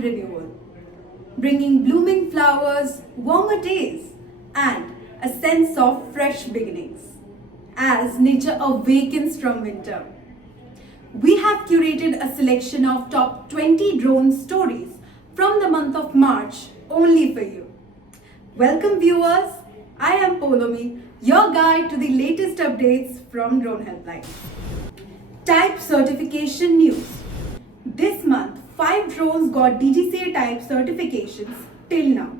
and renewal, bringing blooming flowers, warmer days, and a sense of fresh beginnings as nature awakens from winter. We have curated a selection of top 20 drone stories from the month of March only for you. Welcome viewers, I am Polomi, your guide to the latest updates from Drone Helpline. Type certification news. This month, 5 drones got DGCA type certifications till now.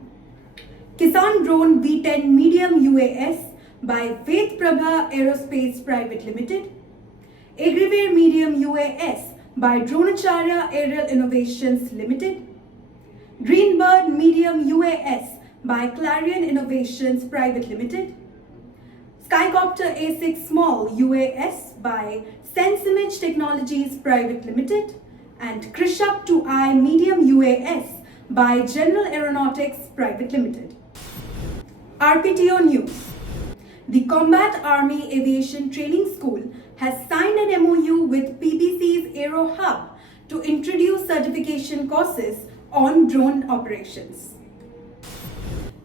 Kisan drone V10 medium UAS by Prabha Aerospace Private Limited. Agriveer medium UAS by Droneacharya Aero Innovations Limited. Greenbird medium UAS by Clarion Innovations Private Limited. Skycopter A6 small UAS by SenseImage Technologies Private Limited, and Krishak 2I medium UAS by General Aeronautics Private Limited. RPTO news. The Combat Army Aviation Training School has signed an MOU with PBC's Aero Hub to introduce certification courses on drone operations.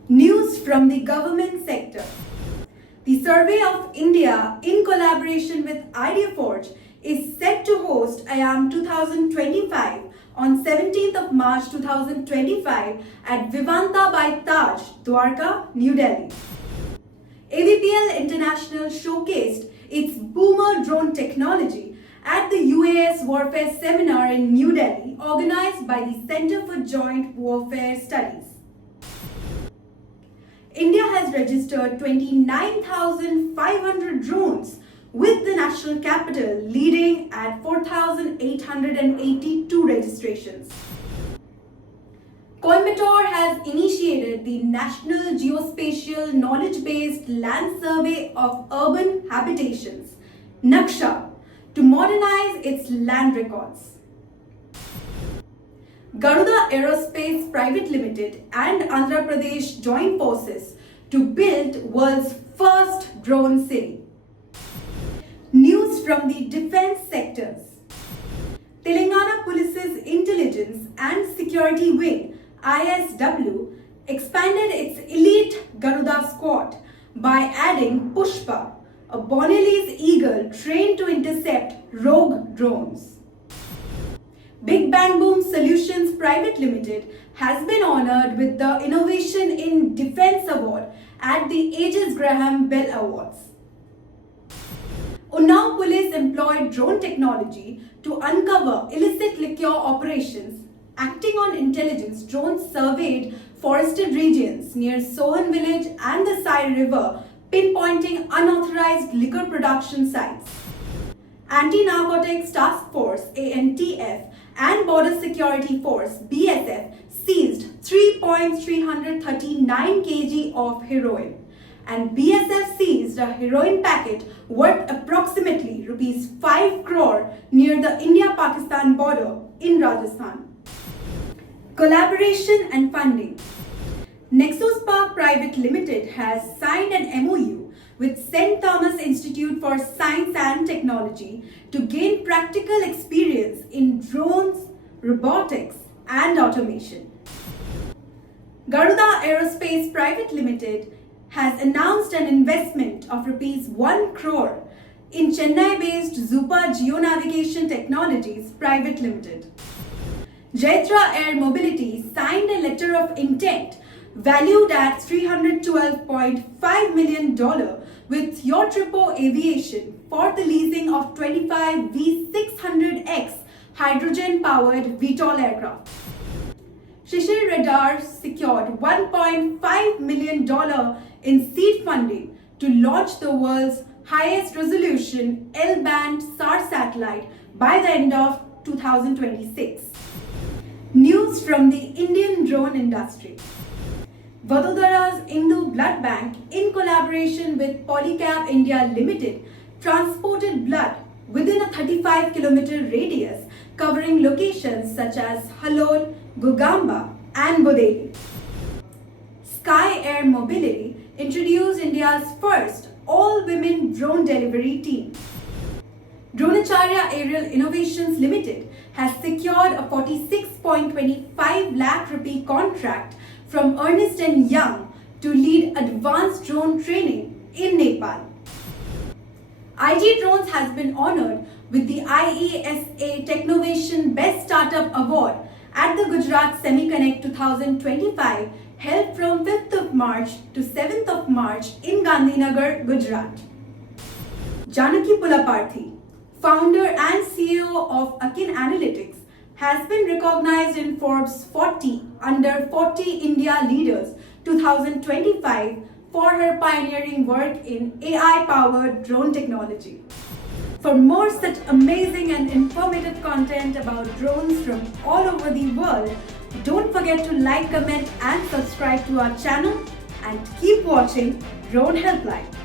News from the government sector. The Survey of India, in collaboration with IdeaForge, is set to host IAM 2025 on 17th of March 2025 at Vivanta by Taj, Dwarka, New Delhi. AVPL International showcased its boomer drone technology at the UAS Warfare Seminar in New Delhi, organized by the Center for Joint Warfare Studies. India has registered 29,500 drones, with the national capital leading at 4,882 registrations. Coimbatore has initiated the National Geospatial Knowledge-Based Land Survey of Urban Habitations, NAQSHA, to modernize its land records. Garuda Aerospace Private Limited and Andhra Pradesh join forces to build world's first drone city. News from the defense sectors. Telangana Police's Intelligence and Security Wing, ISW, expanded its elite Garuda squad by adding Pushpa, a Bonelli's eagle trained to intercept rogue drones. Big Bang Boom Solutions Private Limited has been honored with the Innovation in Defense Award at the Aegis Graham Bell Awards. Unnao Police employed drone technology to uncover illicit liquor operations. Acting on intelligence, drones surveyed forested regions near Sohan village and the Sai River, pinpointing unauthorized liquor production sites. Anti-Narcotics Task Force ANTF and Border Security Force BSF seized 3.339 kg of heroin, and BSF seized a heroin packet worth approximately Rs 5 crore near the India-Pakistan border in Rajasthan. Collaboration and funding. Nexus Park Private Limited has signed an MOU with St. Thomas Institute for Science and Technology to gain practical experience in drones, robotics, and automation. Garuda Aerospace Private Limited has announced an investment of Rs 1 crore in Chennai-based Zupa Geonavigation Technologies Private Limited. Jaitra Air Mobility signed a letter of intent valued at $312.5 million with Yotripo Aviation for the leasing of 25 V600X hydrogen-powered VTOL aircraft. Shishir Radar secured $1.5 million in seed funding to launch the world's highest resolution L-band SAR satellite by the end of 2026. News from the Indian drone industry. Vadodara's Indu Blood Bank, in collaboration with Polycab India Limited, transported blood within a 35-kilometer radius, covering locations such as Halol, Gugamba, and Bodeli. Sky Air Mobility introduced India's first all-women drone delivery team. Droneacharya Aerial Innovations Limited has secured a 46.25 lakh rupee contract from Ernst & Young to lead advanced drone training in Nepal. IG Drones has been honored with the IESA Technovation Best Startup Award at the Gujarat Semiconnect 2025 held from 5th of March to 7th of March in Gandhinagar, Gujarat. Janaki Pulaparthi, founder and CEO of Akin Analytics, has been recognized in Forbes 40 Under 40 India Leaders 2025 for her pioneering work in AI-powered drone technology. For more such amazing and informative content about drones from all over the world, don't forget to like, comment and subscribe to our channel and keep watching Drone Helpline.